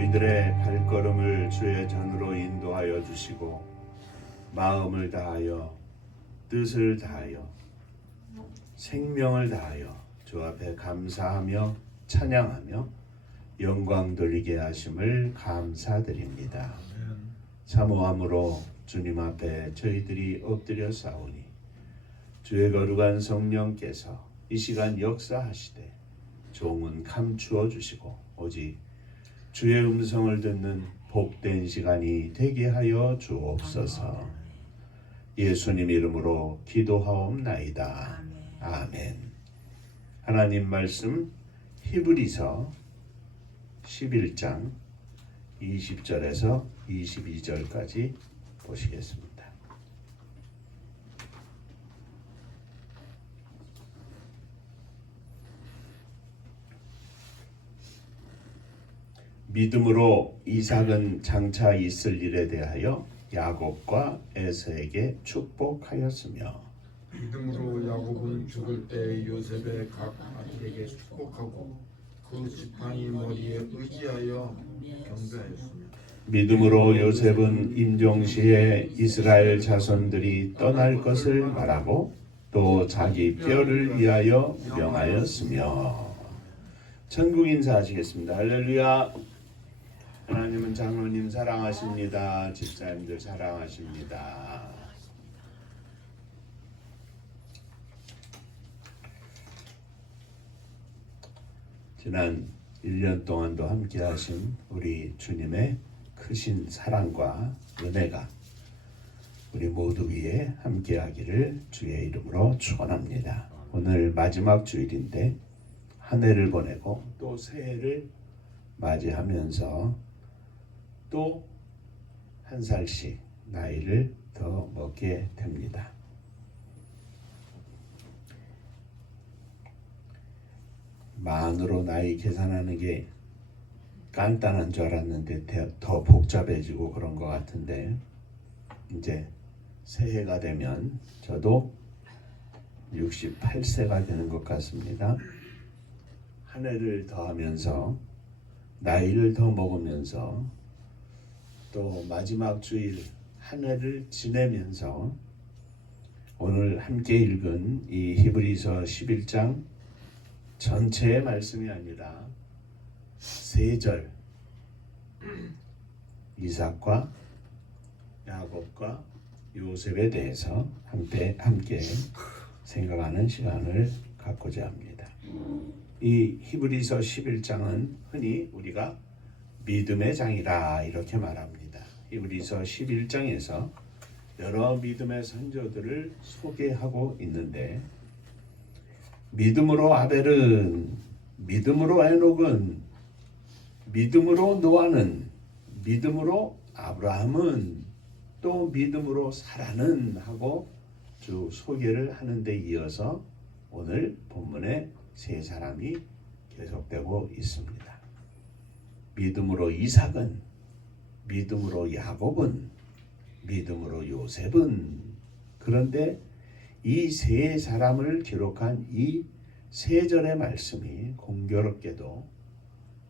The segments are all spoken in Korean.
저희들의 발걸음을 주의 전으로 인도하여 주시고 마음을 다하여 뜻을 다하여 생명을 다하여 주 앞에 감사하며 찬양하며 영광 돌리게 하심을 감사드립니다. 사모함으로 주님 앞에 저희들이 엎드려 싸우니 주의 거룩한 성령께서 이 시간 역사하시되 종은 감추어 주시고 오직 주의 음성을 듣는 복된 시간이 되게 하여 주옵소서. 예수님 이름으로 기도하옵나이다. 아멘. 하나님 말씀 히브리서 11장 20절에서 22절까지 보시겠습니다. 믿음으로 이삭은 장차 있을 일에 대하여 야곱과 에서에게 축복하였으며 믿음으로 야곱은 죽을 때 요셉의 각 아들에게 축복하고 그 지팡이 머리에 의지하여 경배하였으며 믿음으로 요셉은 임종시에 이스라엘 자손들이 떠날 것을 말하고 또 자기 뼈를 위하여 명하였으며. 천국 인사하시겠습니다. 할렐루야. 하나님은 장로님 사랑하십니다. 집사님들 사랑하십니다. 지난 1년 동안도 함께 하신 우리 주님의 크신 사랑과 은혜가 우리 모두 위에 함께 하기를 주의 이름으로 축원합니다. 오늘 마지막 주일인데 한 해를 보내고 또 새해를 맞이하면서 또 한 살씩 나이를 더 먹게 됩니다. 만으로 나이 계산하는 게 간단한 줄 알았는데 더 복잡해지고 그런 것 같은데 이제 새해가 되면 저도 68세가 되는 것 같습니다. 한 해를 더하면서 나이를 더 먹으면서 또 마지막 주일 한 해를 지내면서 오늘 함께 읽은 이 히브리서 11장 전체의 말씀이 아니라 세 절 이삭과 야곱과 요셉에 대해서 함께 생각하는 시간을 갖고자 합니다. 이 히브리서 11장은 흔히 우리가 믿음의 장이라 이렇게 말합니다. 히브리서 11장에서 여러 믿음의 선조들을 소개하고 있는데 믿음으로 아벨은, 믿음으로 에녹은, 믿음으로 노아는, 믿음으로 아브라함은, 또 믿음으로 사라는 하고 쭉 소개를 하는데 이어서 오늘 본문에 세 사람이 계속되고 있습니다. 믿음으로 이삭은, 믿음으로 야곱은, 믿음으로 요셉은. 그런데 이 세 사람을 기록한 이 세 절의 말씀이 공교롭게도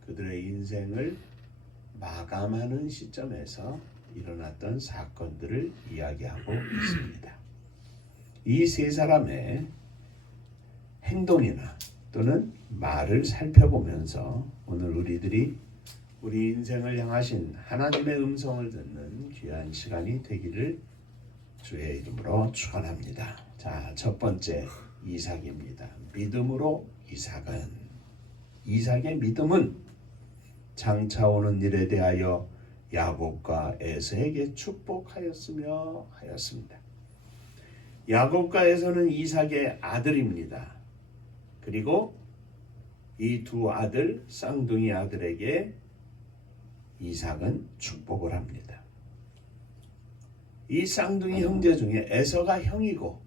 그들의 인생을 마감하는 시점에서 일어났던 사건들을 이야기하고 있습니다. 이 세 사람의 행동이나 또는 말을 살펴보면서 오늘 우리들이 우리 인생을 향하신 하나님의 음성을 듣는 귀한 시간이 되기를 주의 이름으로 축원합니다. 자, 첫 번째 이삭입니다. 믿음으로 이삭의 믿음은 장차 오는 일에 대하여 야곱과 에서에게 축복하였으며 하였습니다. 야곱과 에서는 이삭의 아들입니다. 그리고 이 두 아들, 쌍둥이 아들에게 이삭은 축복을 합니다. 이 쌍둥이 형제 중에 에서가 형이고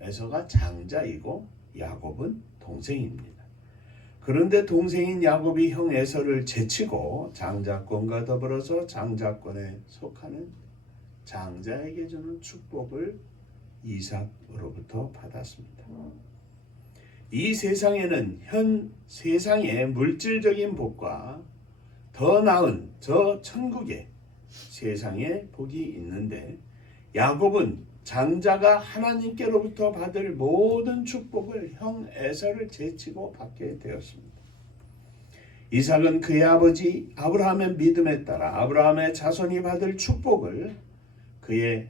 에서가 장자이고 야곱은 동생입니다. 그런데 동생인 야곱이 형 에서를 제치고 장자권과 더불어서 장자권에 속하는 장자에게 주는 축복을 이삭으로부터 받았습니다. 이 세상에는 현 세상의 물질적인 복과 더 나은 저 천국에 세상에 복이 있는데 야곱은 장자가 하나님께로부터 받을 모든 축복을 형 에서를 제치고 받게 되었습니다. 이삭은 그의 아버지 아브라함의 믿음에 따라 아브라함의 자손이 받을 축복을 그의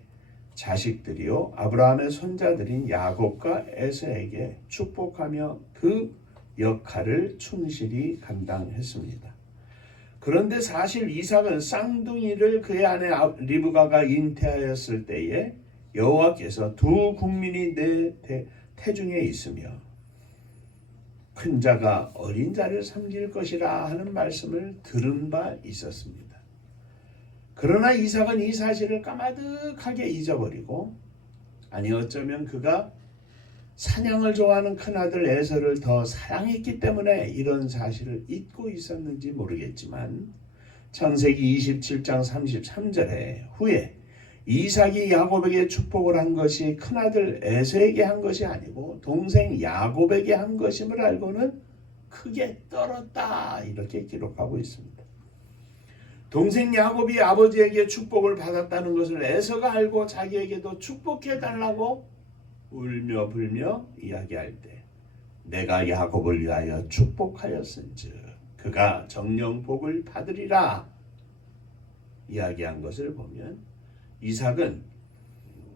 자식들이요 아브라함의 손자들인 야곱과 에서에게 축복하며 그 역할을 충실히 감당했습니다. 그런데 사실 이삭은 쌍둥이를 그의 아내 리브가가 잉태하였을 때에 여호와께서 두 국민이 내 태중에 있으며 큰 자가 어린 자를 섬길 것이라 하는 말씀을 들은 바 있었습니다. 그러나 이삭은 이 사실을 까마득하게 잊어버리고 아니 어쩌면 그가 사냥을 좋아하는 큰아들 에서를 더 사랑했기 때문에 이런 사실을 잊고 있었는지 모르겠지만 창세기 27장 33절에 후에 이삭이 야곱에게 축복을 한 것이 큰아들 에서에게 한 것이 아니고 동생 야곱에게 한 것임을 알고는 크게 떨었다 이렇게 기록하고 있습니다. 동생 야곱이 아버지에게 축복을 받았다는 것을 에서가 알고 자기에게도 축복해달라고 울며 불며 이야기할 때 내가 야곱을 위하여 축복하였은즉 그가 정령 복을 받으리라 이야기한 것을 보면 이삭은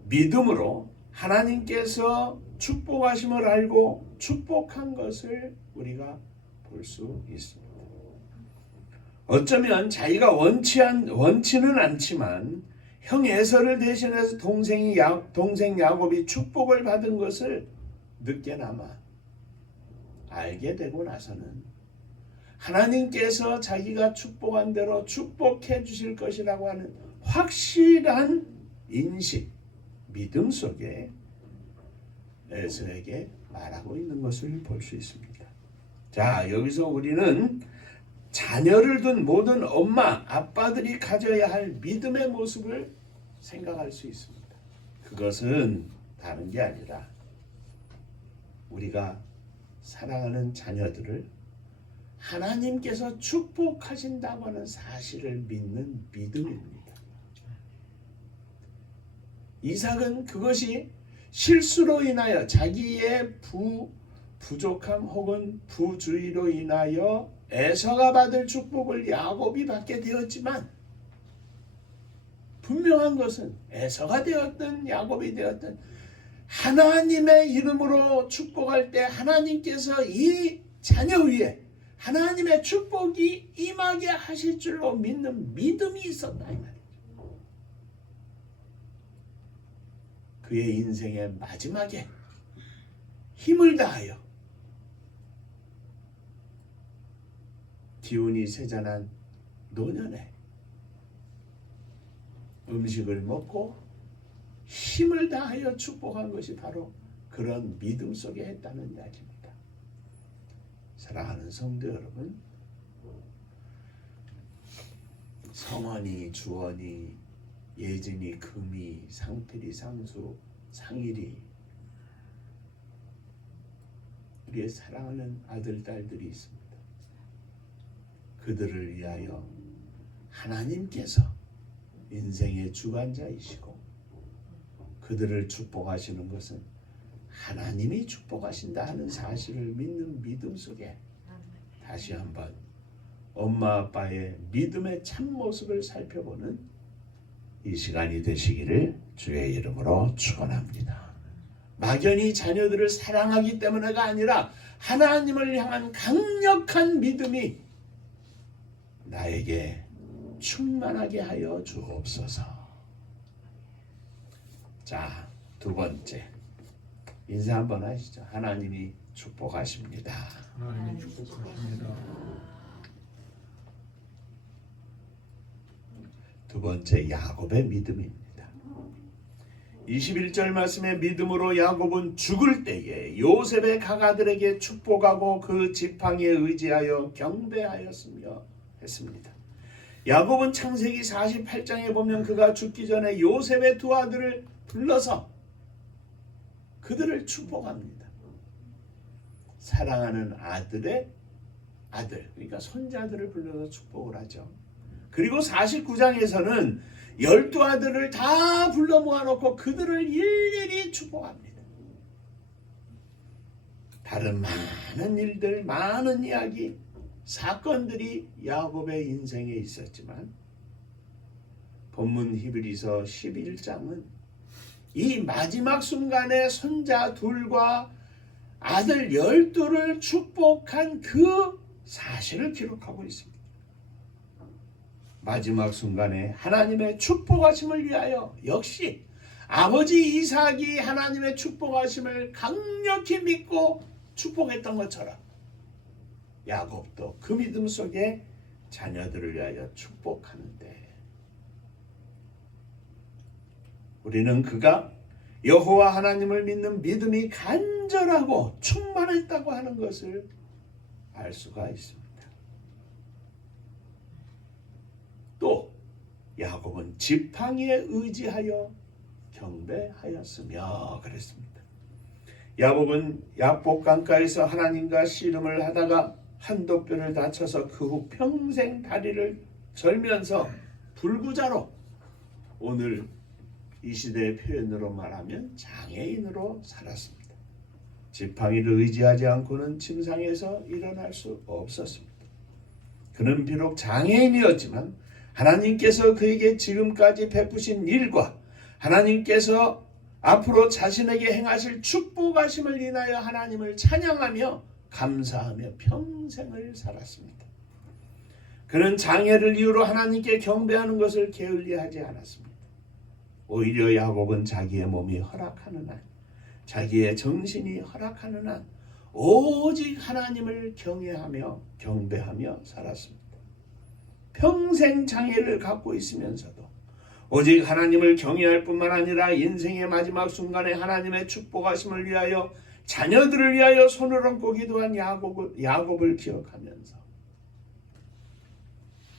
믿음으로 하나님께서 축복하심을 알고 축복한 것을 우리가 볼 수 있습니다. 어쩌면 자기가 원치는 않지만 형 에서를 대신해서 동생 야곱이 축복을 받은 것을 늦게나마 알게 되고 나서는 하나님께서 자기가 축복한 대로 축복해 주실 것이라고 하는 확실한 인식, 믿음 속에 에서에게 말하고 있는 것을 볼 수 있습니다. 자, 여기서 우리는 자녀를 둔 모든 엄마, 아빠들이 가져야 할 믿음의 모습을 생각할 수 있습니다. 그것은 다른 게 아니라 우리가 사랑하는 자녀들을 하나님께서 축복하신다고 하는 사실을 믿는 믿음입니다. 이삭은 그것이 실수로 인하여 자기의 부족함 혹은 부주의로 인하여 에서가 받을 축복을 야곱이 받게 되었지만 분명한 것은 에서가 되었든 야곱이 되었든 하나님의 이름으로 축복할 때 하나님께서 이 자녀 위에 하나님의 축복이 임하게 하실 줄로 믿는 믿음이 있었다 이 말이죠. 그의 인생의 마지막에 힘을 다하여 기운이 쇠잔한 노년에 음식을 먹고 힘을 다하여 축복한 것이 바로 그런 믿음 속에 했다는 이야기입니다. 사랑하는 성도 여러분, 성원이, 주원이, 예진이, 금이, 상필이, 상수, 상일이 우리의 사랑하는 아들, 딸들이 있습니다. 그들을 위하여 하나님께서 인생의 주관자이시고 그들을 축복하시는 것은 하나님이 축복하신다 하는 사실을 믿는 믿음 속에 다시 한번 엄마 아빠의 믿음의 참모습을 살펴보는 이 시간이 되시기를 주의 이름으로 축원합니다. 막연히 자녀들을 사랑하기 때문에가 아니라 하나님을 향한 강력한 믿음이 나에게 충만하게 하여 주옵소서. 자, 두 번째 인사 한번 하시죠. 하나님이 축복하십니다. 하나님이 축복하십니다. 두 번째 야곱의 믿음입니다. 21절 말씀에 믿음으로 야곱은 죽을 때에 요셉의 가가들에게 축복하고 그 지팡이에 의지하여 경배하였으며 했습니다. 야곱은 창세기 48장에 보면 그가 죽기 전에 요셉의 두 아들을 불러서 그들을 축복합니다. 사랑하는 아들의 아들, 그러니까 손자들을 불러서 축복을 하죠. 그리고 49장에서는 12아들을 다 불러 모아놓고 그들을 일일이 축복합니다. 다른 많은 일들, 많은 이야기, 사건들이 야곱의 인생에 있었지만 본문 히브리서 11장은 이 마지막 순간에 손자 둘과 아들 12를 축복한 그 사실을 기록하고 있습니다. 마지막 순간에 하나님의 축복하심을 위하여 역시 아버지 이삭이 하나님의 축복하심을 강력히 믿고 축복했던 것처럼 야곱도 그 믿음 속에 자녀들을 위하여 축복하는데 우리는 그가 여호와 하나님을 믿는 믿음이 간절하고 충만했다고 하는 것을 알 수가 있습니다. 또 야곱은 지팡이에 의지하여 경배하였으며 그랬습니다. 야곱은 야복 강가에서 하나님과 씨름을 하다가 한도뼈를 다쳐서 그 후 평생 다리를 절면서 불구자로 오늘 이 시대의 표현으로 말하면 장애인으로 살았습니다. 지팡이를 의지하지 않고는 침상에서 일어날 수 없었습니다. 그는 비록 장애인이었지만 하나님께서 그에게 지금까지 베푸신 일과 하나님께서 앞으로 자신에게 행하실 축복하심을 인하여 하나님을 찬양하며 감사하며 평생을 살았습니다. 그는 장애를 이유로 하나님께 경배하는 것을 게을리하지 않았습니다. 오히려 야곱은 자기의 몸이 허락하는 한, 자기의 정신이 허락하는 한 오직 하나님을 경외하며 경배하며 살았습니다. 평생 장애를 갖고 있으면서도 오직 하나님을 경외할 뿐만 아니라 인생의 마지막 순간에 하나님의 축복하심을 위하여 자녀들을 위하여 손을 얹고 기도한 야곱을 기억하면서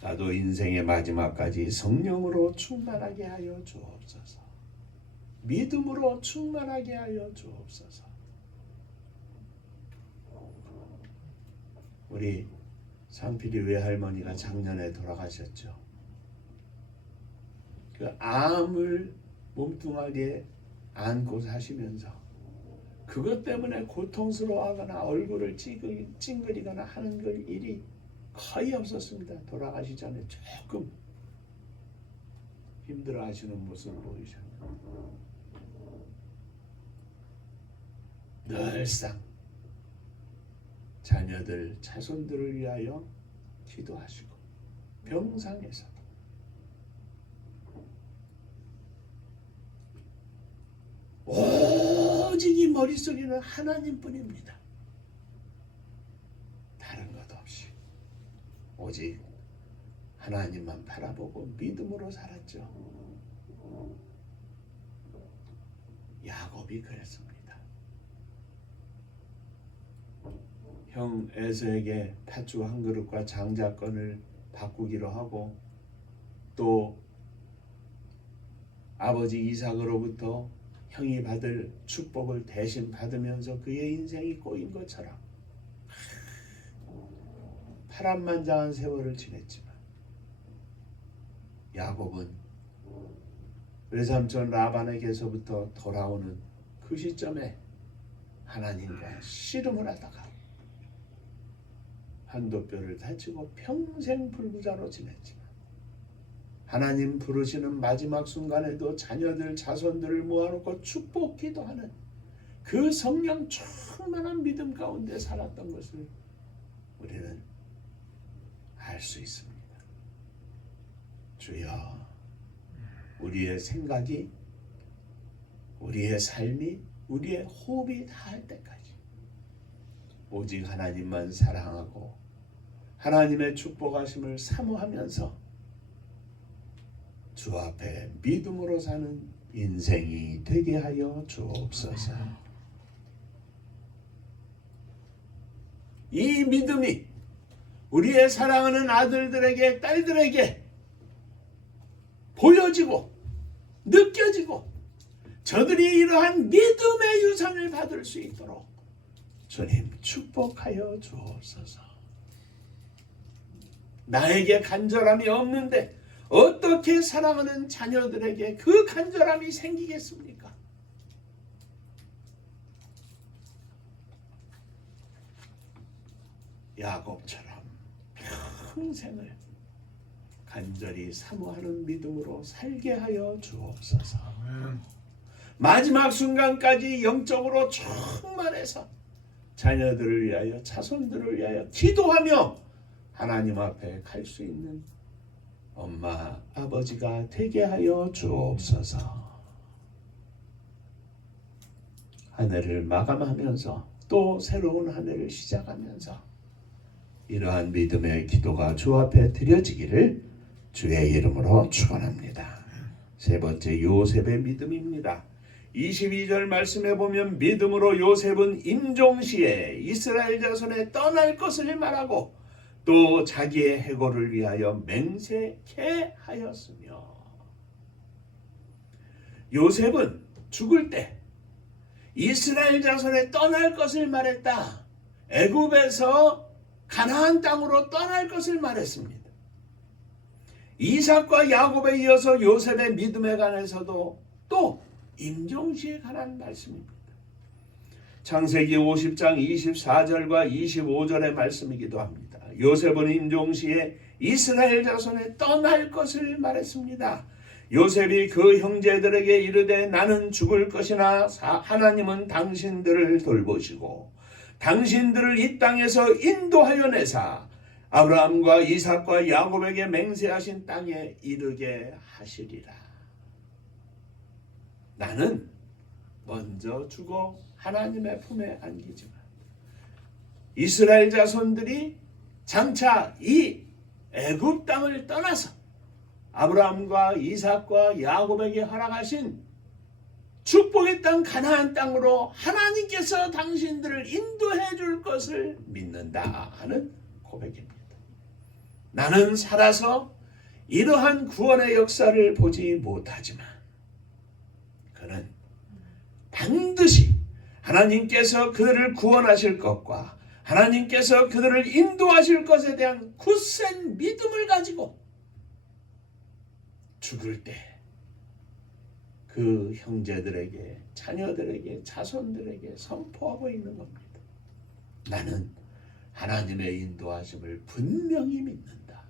나도 인생의 마지막까지 성령으로 충만하게 하여 주옵소서. 믿음으로 충만하게 하여 주옵소서. 우리 상필이 외할머니가 작년에 돌아가셨죠. 그 암을 몸뚱아리에 안고 사시면서 그것 때문에 고통스러워하거나 얼굴을 찡그리거나 하는 그 일이 거의 없었습니다. 돌아가시 전에 조금 힘들어하시는 모습을 보이셨는데 늘상 자녀들, 자손들을 위하여 기도하시고 병상에서도 오직 이 머릿속에는 하나님뿐입니다. 다른 것 없이 오직 하나님만 바라보고 믿음으로 살았죠. 야곱이 그랬습니다. 형 에서에게 팥죽 한 그릇과 장자권을 바꾸기로 하고 또 아버지 이삭으로부터 형이 받을 축복을 대신 받으면서 그의 인생이 꼬인 것처럼 파란만장한 세월을 지냈지만 야곱은 외삼촌 라반에게서부터 돌아오는 그 시점에 하나님과 씨름을 하다가 한도뼈를 다치고 평생 불구자로 지냈지만 하나님 부르시는 마지막 순간에도 자녀들, 자손들을 모아놓고 축복 기도하는 그 성령 충만한 믿음 가운데 살았던 것을 우리는 알 수 있습니다. 주여, 우리의 생각이, 우리의 삶이, 우리의 호흡이 다할 때까지 오직 하나님만 사랑하고 하나님의 축복하심을 사모하면서 주 앞에 믿음으로 사는 인생이 되게 하여 주옵소서. 이 믿음이 우리의 사랑하는 아들들에게, 딸들에게 보여지고 느껴지고 저들이 이러한 믿음의 유산을 받을 수 있도록 주님 축복하여 주옵소서. 나에게 간절함이 없는데 어떻게 사랑하는 자녀들에게 그 간절함이 생기겠습니까? 야곱처럼 평생을 간절히 사모하는 믿음으로 살게 하여 주옵소서. 아멘. 마지막 순간까지 영적으로 충만해서 자녀들을 위하여 자손들을 위하여 기도하며 하나님 앞에 갈 수 있는 엄마 아버지가 되게 하여 주옵소서. 한 해를 마감하면서 또 새로운 한 해를 시작하면서 이러한 믿음의 기도가 주 앞에 드려지기를 주의 이름으로 축원합니다. 세 번째, 요셉의 믿음입니다. 22절 말씀에 보면 믿음으로 요셉은 임종시에 이스라엘 자손에 떠날 것을 말하고 또 자기의 해고를 위하여 맹세케 하였으며, 요셉은 죽을 때 이스라엘 자손에 떠날 것을 말했다. 애굽에서 가나안 땅으로 떠날 것을 말했습니다. 이삭과 야곱에 이어서 요셉의 믿음에 관해서도 또 임종시에 관한 말씀입니다. 창세기 50장 24절과 25절의 말씀이기도 합니다. 요셉은 임종시에 이스라엘 자손에 떠날 것을 말했습니다. 요셉이 그 형제들에게 이르되 나는 죽을 것이나 하나님은 당신들을 돌보시고 당신들을 이 땅에서 인도하여 내사 아브라함과 이삭과 야곱에게 맹세하신 땅에 이르게 하시리라. 나는 먼저 죽어 하나님의 품에 안기지만 이스라엘 자손들이 장차 이 애굽 땅을 떠나서 아브라함과 이삭과 야곱에게 허락하신 축복의 땅 가나안 땅으로 하나님께서 당신들을 인도해 줄 것을 믿는다 하는 고백입니다. 나는 살아서 이러한 구원의 역사를 보지 못하지만 그는 반드시 하나님께서 그들을 구원하실 것과 하나님께서 그들을 인도하실 것에 대한 굳센 믿음을 가지고 죽을 때 그 형제들에게, 자녀들에게, 자손들에게 선포하고 있는 겁니다. 나는 하나님의 인도하심을 분명히 믿는다.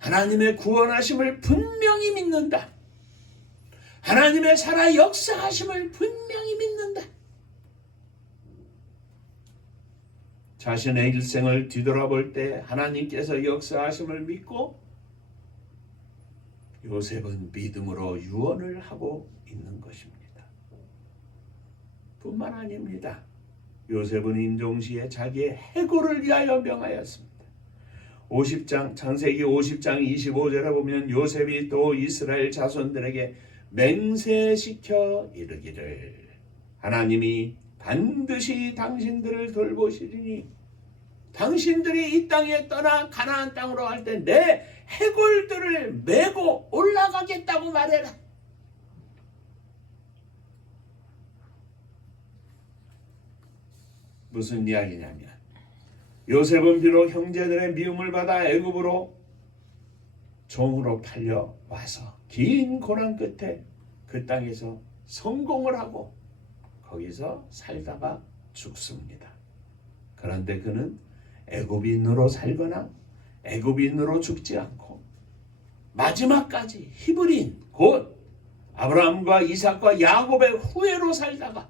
하나님의 구원하심을 분명히 믿는다. 하나님의 살아 역사하심을 분명히 믿는다. 자신의 일생을 뒤돌아볼 때 하나님께서 역사하심을 믿고 요셉은 믿음으로 유언을 하고 있는 것입니다. 뿐만 아닙니다. 요셉은 임종시에 자기의 해고를 위하여 명하였습니다. 50장 창세기 50장 25절에 보면 요셉이 또 이스라엘 자손들에게 맹세시켜 이르기를 하나님이 반드시 당신들을 돌보시리니 당신들이 이 땅에 떠나 가나안 땅으로 갈 때 내 해골들을 메고 올라가겠다고 말해라. 무슨 이야기냐면 요셉은 비록 형제들의 미움을 받아 애굽으로 종으로 팔려 와서 긴 고난 끝에 그 땅에서 성공을 하고 거기서 살다가 죽습니다. 그런데 그는 애굽인으로 살거나 애굽인으로 죽지 않고 마지막까지 히브리인 곧 아브라함과 이삭과 야곱의 후예로 살다가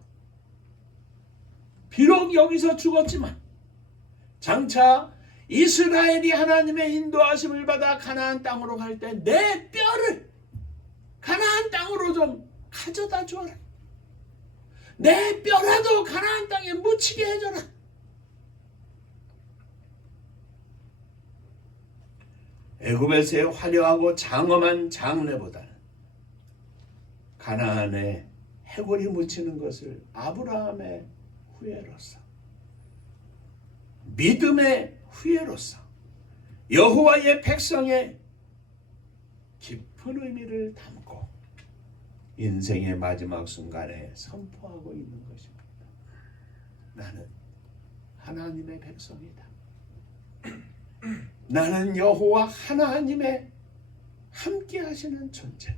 비록 여기서 죽었지만 장차 이스라엘이 하나님의 인도하심을 받아 가나안 땅으로 갈 때 내 뼈를 가나안 땅으로 좀 가져다 주어라. 내 뼈라도 가나안 땅에 묻히게 해줘라. 애굽에서의 화려하고 장엄한 장례보다는 가나안에 해골이 묻히는 것을 아브라함의 후예로서 믿음의 후예로서 여호와의 백성의 깊은 의미를 담고 인생의 마지막 순간에 선포하고 있는 것입니다. 나는 하나님의 백성이다. 나는 여호와 하나님의 함께 하시는 존재.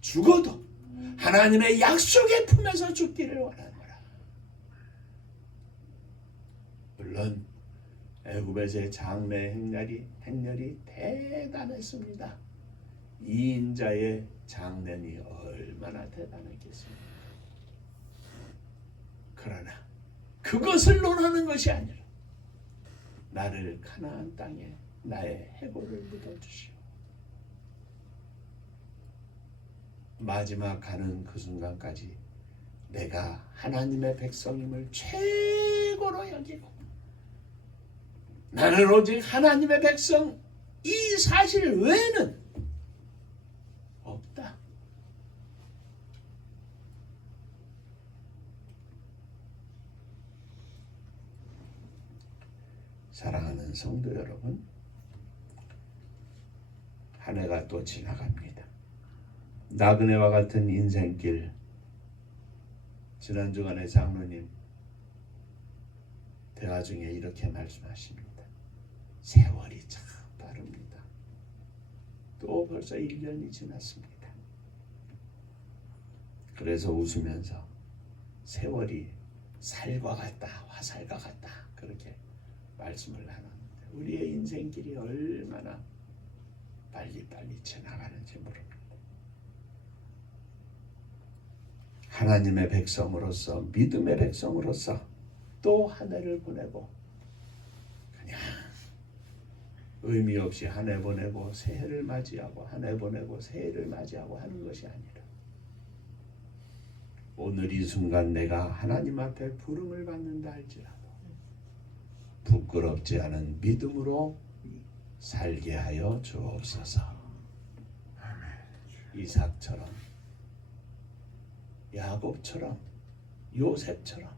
죽어도 하나님의 약속의 품에서 죽기를 원하노라. 물론 애굽에서의 장래 행렬이 대단했습니다. 이인자의 장례이 얼마나 대단했겠습니까? 그러나 그것을 논하는 것이 아니라 나를 가나안 땅에 나의 해골을 묻어주시오. 마지막 가는 그 순간까지 내가 하나님의 백성임을 최고로 여기고 나는 오직 하나님의 백성 이 사실 외에는 없다. 사랑하는 성도 여러분, 한 해가 또 지나갑니다. 나그네와 같은 인생길, 지난 주간에 장로님 대화 중에 이렇게 말씀하십니다. 세월이 참 빠릅니다. 또 벌써 1년이 지났습니다. 그래서 웃으면서 세월이 살과 같다, 화살과 같다 그렇게 말씀을 하는데 우리의 인생길이 얼마나 빨리빨리 지나가는지 모릅니다. 하나님의 백성으로서, 믿음의 백성으로서 또 한 해를 보내고 그냥 의미 없이 한 해 보내고 새해를 맞이하고 한 해 보내고 새해를 맞이하고 하는 것이 아니라 오늘 이 순간 내가 하나님 앞에 부름을 받는다 할지라도 부끄럽지 않은 믿음으로 살게 하여 주옵소서. 이삭처럼, 야곱처럼, 요셉처럼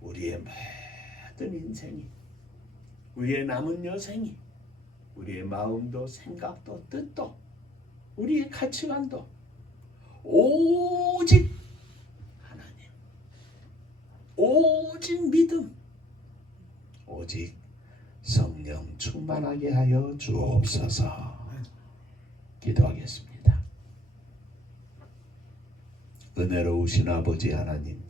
우리의 모든 인생이, 우리의 남은 여생이, 우리의 마음도 생각도 뜻도 우리의 가치관도 오직 하나님, 오직 믿음, 오직 성령 충만하게 하여 주옵소서. 기도하겠습니다. 은혜로우신 아버지 하나님,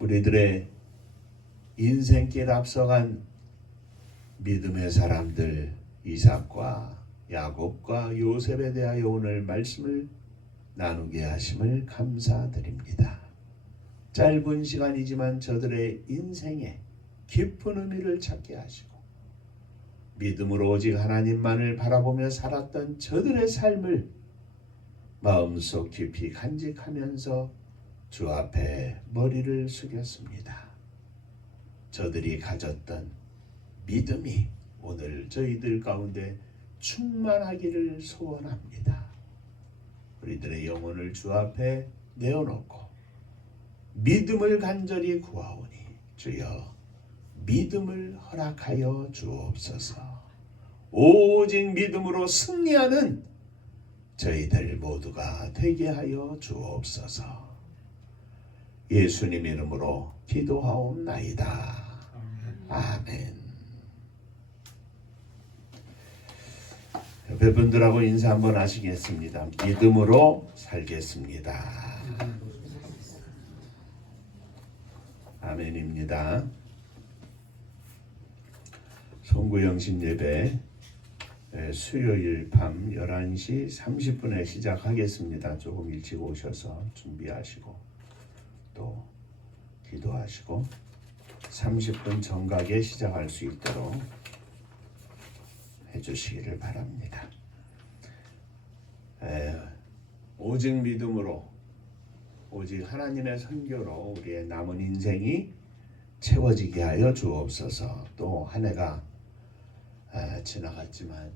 우리들의 인생길 앞서간 믿음의 사람들 이삭과 야곱과 요셉에 대하여 오늘 말씀을 나누게 하심을 감사드립니다. 짧은 시간이지만 저들의 인생에 깊은 의미를 찾게 하시고 믿음으로 오직 하나님만을 바라보며 살았던 저들의 삶을 마음속 깊이 간직하면서 주 앞에 머리를 숙였습니다. 저들이 가졌던 믿음이 오늘 저희들 가운데 충만하기를 소원합니다. 우리들의 영혼을 주 앞에 내어놓고 믿음을 간절히 구하오니 주여 믿음을 허락하여 주옵소서. 오직 믿음으로 승리하는 저희들 모두가 되게 하여 주옵소서. 예수님 이름으로 기도하옵나이다. 아멘. 옆에 분들하고 인사 한번 하시겠습니다. 믿음으로 살겠습니다. 아멘입니다. 송구영신 예배 수요일 밤 11시 30분에 시작하겠습니다. 조금 일찍 오셔서 준비하시고 또 기도하시고 30분 정각에 시작할 수 있도록 해주시기를 바랍니다. 오직 믿음으로 오직 하나님의 선교로 우리의 남은 인생이 채워지게 하여 주옵소서. 또 한 해가 지나갔지만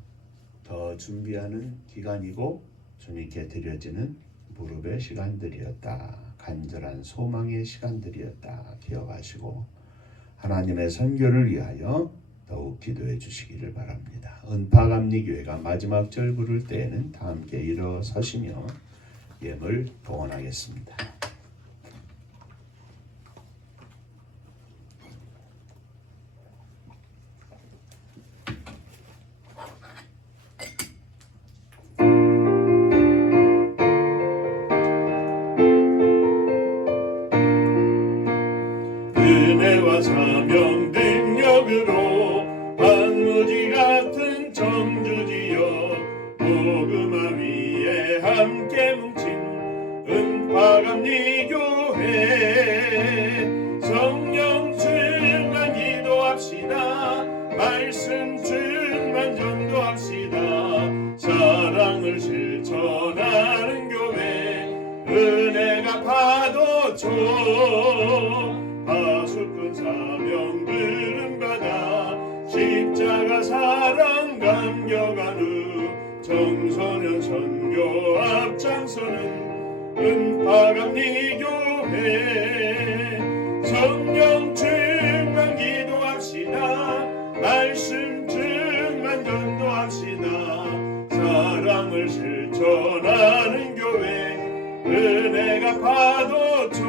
더 준비하는 기간이고 주님께 드려지는 무릎의 시간들이었다. 간절한 소망의 시간들이었다. 기억하시고 하나님의 선교를 위하여 더욱 기도해 주시기를 바랍니다. 은파감리교회가 마지막 절 부를 때에는 다 함께 일어서시며 예물 봉헌하겠습니다. 은혜와 사명 능력으로 황무지 같은 청주지여 복음화 위에 함께 뭉친 은파감리 교회 성령 충만 기도합시다. 말씀 충만 전도합시다. 사랑을 실천하는 교회 은혜가 파도쳐 파수꾼 사명 부름받아 십자가 사랑 감격하는 청소년 선교 앞장서는 은파감리 교회 성령 충만 기도합시다. 말씀 충만 전도합시다. 사랑을 실천하는 교회 은혜가 파도쳐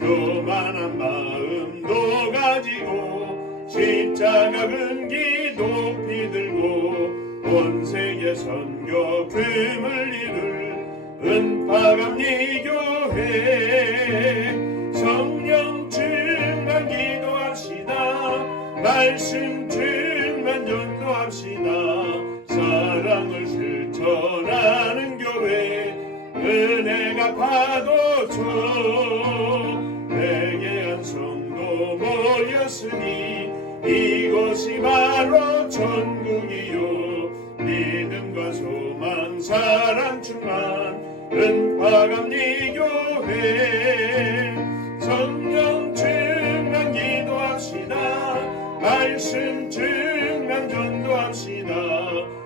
교만한 마음도 가지고 십자가 근기 높이 들고 온 세계 선교 금을 이룰 은파감리 교회 성령 충만 기도합시다. 말씀 충만 전도합시다. 사랑을 실천하는 교회 은혜가 파도쳐 회개한 성도 모였으니 이곳이 바로 천국이요 믿음과 소망 사랑 충만 은파감리 교회 성령 충만 기도합시다. 말씀 충만 전도합시다.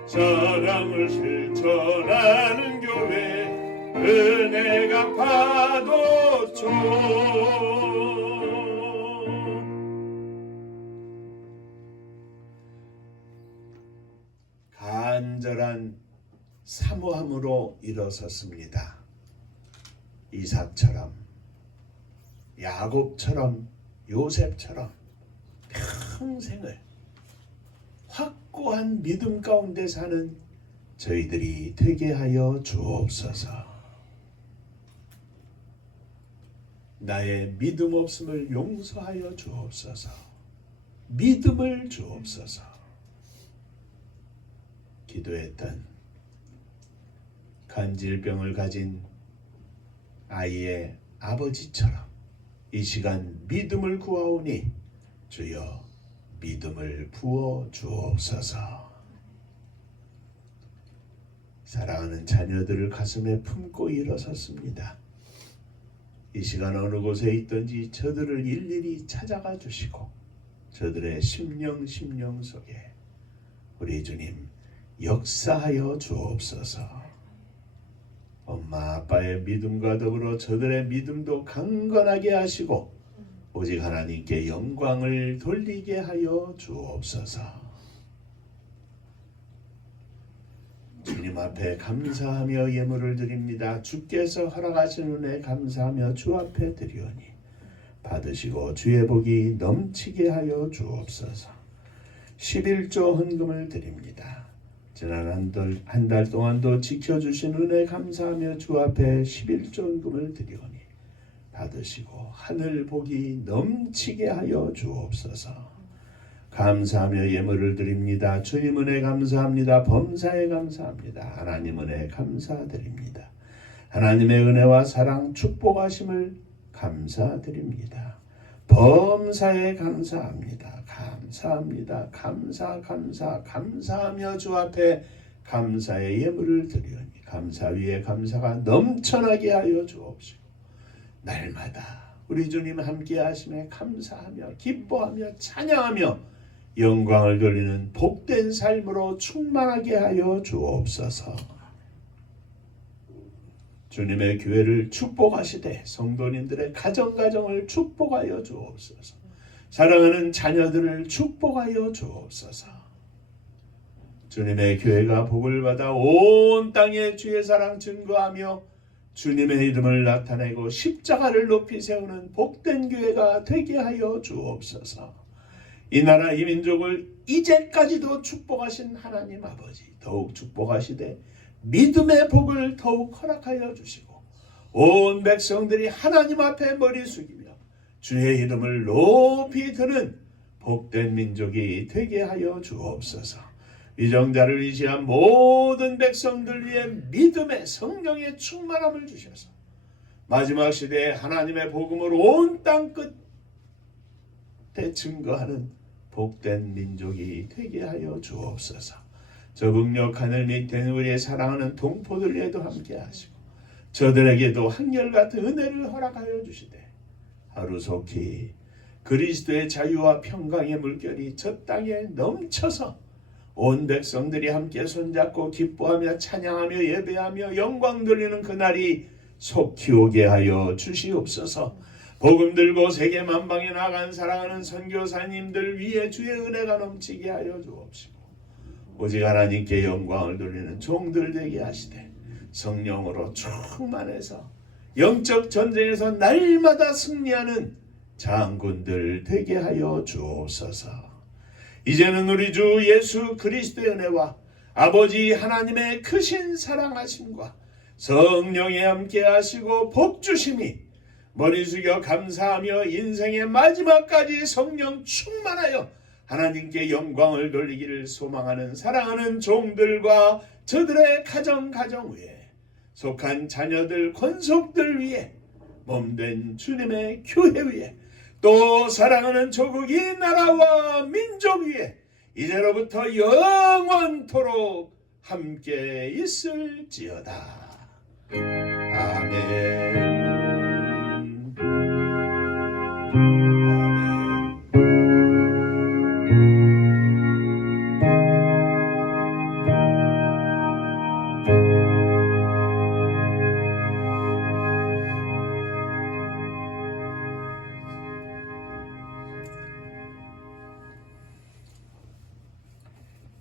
사랑을 실천하는 교회 은혜가 파도쳐 간절한 사모함으로 일어섰습니다. 이삭처럼 야곱처럼 요셉처럼 평생을 확고한 믿음 가운데 사는 저희들이 되게 하여 주옵소서. 나의 믿음 없음을 용서하여 주옵소서. 믿음을 주옵소서. 기도했던 간질병을 가진 아이의 아버지처럼 이 시간 믿음을 구하오니 주여 믿음을 부어 주옵소서. 사랑하는 자녀들을 가슴에 품고 일어섰습니다. 이 시간 어느 곳에 있든지 저들을 일일이 찾아가 주시고 저들의 심령 속에 우리 주님 역사하여 주옵소서. 엄마 아빠의 믿음과 더불어 저들의 믿음도 강건하게 하시고 오직 하나님께 영광을 돌리게 하여 주옵소서. 주님 앞에 감사하며 예물을 드립니다. 주께서 허락하신 은혜 감사하며 주 앞에 드리오니 받으시고 주의 복이 넘치게 하여 주옵소서. 11조 헌금을 드립니다. 지난 한 달 동안도 지켜주신 은혜 감사하며 주 앞에 11조 헌금을 드리오니 받으시고 하늘 복이 넘치게 하여 주옵소서. 감사하며 예물을 드립니다. 주님 은혜 감사합니다. 범사에 감사합니다. 하나님 은혜 감사드립니다. 하나님의 은혜와 사랑 축복하심을 감사드립니다. 범사에 감사합니다. 감사합니다. 감사하며 주 앞에 감사의 예물을 드리오니 감사 위에 감사가 넘쳐나게 하여 주옵시고 날마다 우리 주님 함께 하심에 감사하며 기뻐하며 찬양하며 영광을 돌리는 복된 삶으로 충만하게 하여 주옵소서. 주님의 교회를 축복하시되 성도님들의 가정을 축복하여 주옵소서. 사랑하는 자녀들을 축복하여 주옵소서. 주님의 교회가 복을 받아 온 땅에 주의 사랑 증거하며 주님의 이름을 나타내고 십자가를 높이 세우는 복된 교회가 되게 하여 주옵소서. 이 나라 이 민족을 이제까지도 축복하신 하나님 아버지 더욱 축복하시되 믿음의 복을 더욱 허락하여 주시고 온 백성들이 하나님 앞에 머리 숙이며 주의 이름을 높이 드는 복된 민족이 되게 하여 주옵소서. 위정자를 의지한 모든 백성들 위해 믿음의 성령의 충만함을 주셔서 마지막 시대에 하나님의 복음을 온 땅 끝에 증거하는 복된 민족이 되게 하여 주옵소서. 저북녘 하늘 밑에 우리의 사랑하는 동포들 위에도 함께 하시고 저들에게도 한결같은 은혜를 허락하여 주시되 하루속히 그리스도의 자유와 평강의 물결이 저 땅에 넘쳐서 온 백성들이 함께 손잡고 기뻐하며 찬양하며 예배하며 영광 돌리는 그날이 속히 오게 하여 주시옵소서. 복음 들고 세계 만방에 나간 사랑하는 선교사님들 위에 주의 은혜가 넘치게 하여 주옵시고 오직 하나님께 영광을 돌리는 종들 되게 하시되 성령으로 충만해서 영적 전쟁에서 날마다 승리하는 장군들 되게 하여 주옵소서. 이제는 우리 주 예수 그리스도의 은혜와 아버지 하나님의 크신 사랑하심과 성령에 함께 하시고 복주심이 머리 숙여 감사하며 인생의 마지막까지 성령 충만하여 하나님께 영광을 돌리기를 소망하는 사랑하는 종들과 저들의 가정 위에 속한 자녀들 권속들 위에 몸된 주님의 교회 위에 또 사랑하는 조국 이 나라와 민족 위에 이제로부터 영원토록 함께 있을지어다. 아멘.